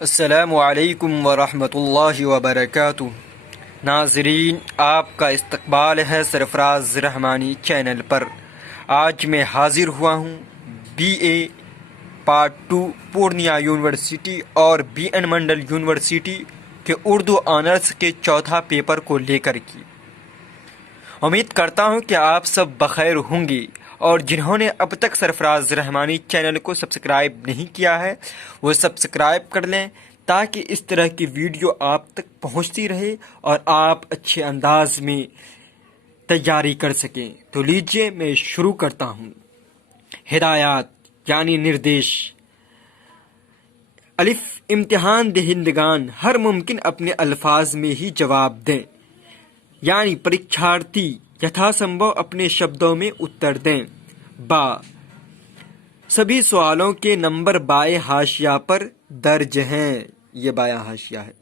السلام علیکم ورحمۃ اللہ وبرکاتہ۔ ناظرین، آپ کا استقبال ہے سرفراز رحمانی چینل پر۔ آج میں حاضر ہوا ہوں B A part 2 Purnia university اور بی این منڈل یونیورسٹی کے اردو آنرس کے چوتھا پیپر کو لے کر کی۔ امید کرتا ہوں کہ آپ سب بخیر ہوں گے، اور جنہوں نے اب تک سرفراز رحمانی چینل کو سبسکرائب نہیں کیا ہے وہ سبسکرائب کر لیں، تاکہ اس طرح کی ویڈیو آپ تک پہنچتی رہے اور آپ اچھے انداز میں تیاری کر سکیں۔ تو لیجئے میں شروع کرتا ہوں۔ ہدایات یعنی نردیش۔ الف، امتحان دہندگان ہر ممکن اپنے الفاظ میں ہی جواب دیں، یعنی پریکشارتھی یتھا سمبھو اپنے شبدوں میں اتر دیں۔ با، سبھی سوالوں کے نمبر بائیں حاشیہ پر درج ہیں۔ یہ بایاں حاشیہ ہے۔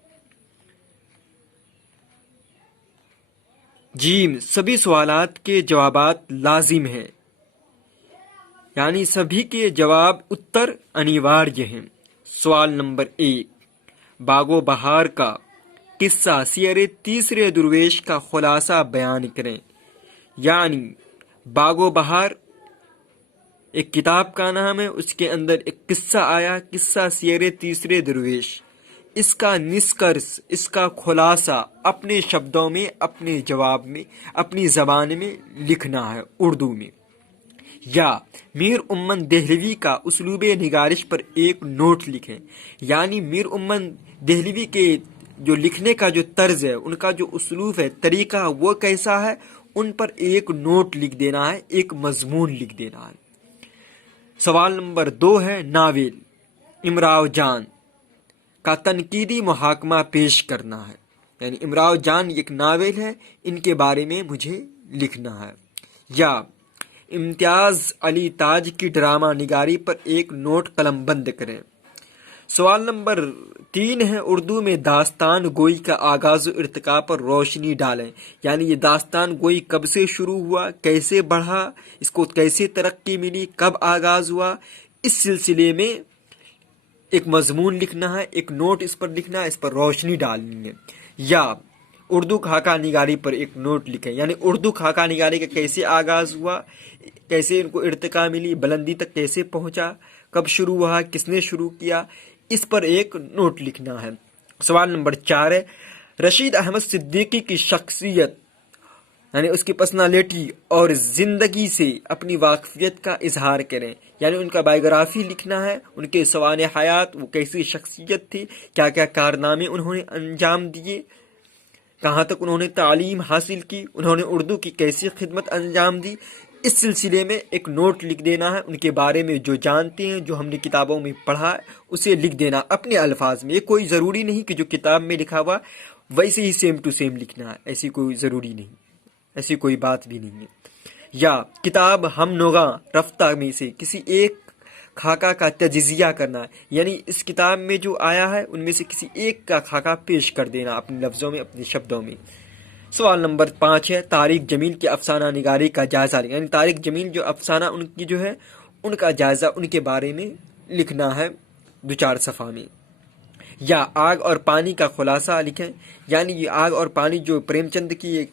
جیم، سبھی سوالات کے جوابات لازم ہیں، یعنی سبھی کے جواب اتر انیواریہ ہیں۔ سوال نمبر 1، باغ و بہار کا قصہ سیر تیسرے درویش کا خلاصہ بیان کریں۔ یعنی باغ و بہار ایک کتاب کا نام ہے، اس کے اندر ایک قصہ آیا، قصہ سیر تیسرے درویش۔ اس کا نسکرش، اس کا خلاصہ اپنے شبدوں میں، اپنے جواب میں، اپنی زبان میں لکھنا ہے، اردو میں۔ یا میر امن دہلوی کا اسلوب نگارش پر ایک نوٹ لکھیں، یعنی میر امن دہلوی کے جو لکھنے کا جو طرز ہے، ان کا جو اسلوب ہے، طریقہ وہ کیسا ہے، ان پر ایک نوٹ لکھ دینا ہے، ایک مضمون لکھ دینا ہے۔ سوال نمبر 2 ہے، ناول امراؤ جان کا تنقیدی محاکمہ پیش کرنا ہے، یعنی امراؤ جان ایک ناول ہے، ان کے بارے میں مجھے لکھنا ہے۔ یا امتیاز علی تاج کی ڈرامہ نگاری پر ایک نوٹ قلم بند کریں۔ سوال نمبر 3 ہے، اردو میں داستان گوئی کا آغاز و ارتقاء پر روشنی ڈالیں، یعنی یہ داستان گوئی کب سے شروع ہوا، کیسے بڑھا، اس کو کیسے ترقی ملی، کب آغاز ہوا، اس سلسلے میں ایک مضمون لکھنا ہے، ایک نوٹ اس پر لکھنا ہے، اس پر روشنی ڈالنی ہے۔ یا اردو خاکہ نگاری پر ایک نوٹ لکھیں، یعنی اردو خاکہ نگاری کا کیسے آغاز ہوا، کیسے ان کو ارتقاء ملی، بلندی تک کیسے پہنچا، کب شروع ہوا، کس نے شروع کیا، اس پر ایک نوٹ لکھنا ہے۔ سوال نمبر 4 ہے، رشید احمد صدیقی کی شخصیت یعنی اس کی پرسنالٹی اور زندگی سے اپنی واقفیت کا اظہار کریں، یعنی ان کا بائیوگرافی لکھنا ہے، ان کے سوانح حیات، وہ کیسی شخصیت تھی، کیا کیا کارنامے انہوں نے انجام دیے، کہاں تک انہوں نے تعلیم حاصل کی، انہوں نے اردو کی کیسی خدمت انجام دی، اس سلسلے میں ایک نوٹ لکھ دینا ہے۔ ان کے بارے میں جو جانتے ہیں، جو ہم نے کتابوں میں پڑھا ہے، اسے لکھ دینا اپنے الفاظ میں۔ یہ کوئی ضروری نہیں کہ جو کتاب میں لکھا ہوا ویسے ہی سیم ٹو سیم لکھنا ہے، ایسی کوئی ضروری نہیں، ایسی کوئی بات بھی نہیں ہے۔ یا کتاب ہم نگاں رفتہ میں سے کسی ایک خاکہ کا تجزیہ کرنا ہے، یعنی اس کتاب میں جو آیا ہے ان میں سے کسی ایک کا خاکہ پیش کر دینا اپنے لفظوں میں، اپنے شبدوں میں۔ سوال نمبر 5 ہے، طارق جمیل کے افسانہ نگاری کا جائزہ لیں، یعنی طارق جمیل جو افسانہ ان کی جو ہے ان کا جائزہ، ان کے بارے میں لکھنا ہے 2-4 صفحہ میں۔ یا آگ اور پانی کا خلاصہ لکھیں، یعنی یہ آگ اور پانی جو پریم چند کی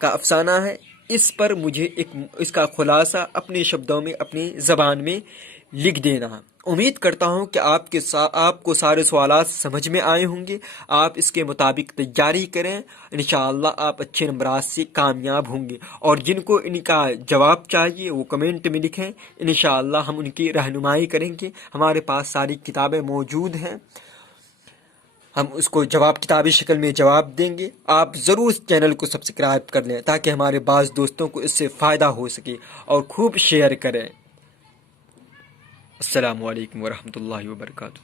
کا افسانہ ہے، اس پر مجھے اس کا خلاصہ اپنے شبدوں میں، اپنی زبان میں لکھ دینا ہے۔ امید کرتا ہوں کہ آپ کو سارے سوالات سمجھ میں آئے ہوں گے، آپ اس کے مطابق تیاری کریں، انشاءاللہ آپ اچھے نمبرات سے کامیاب ہوں گے۔ اور جن کو ان کا جواب چاہیے وہ کمنٹ میں لکھیں، انشاءاللہ ہم ان کی رہنمائی کریں گے۔ ہمارے پاس ساری کتابیں موجود ہیں، ہم اس کو جواب کتابی شکل میں جواب دیں گے۔ آپ ضرور اس چینل کو سبسکرائب کر لیں، تاکہ ہمارے بعض دوستوں کو اس سے فائدہ ہو سکے، اور خوب شیئر کریں۔ السلام علیکم ورحمۃ اللہ وبرکاتہ۔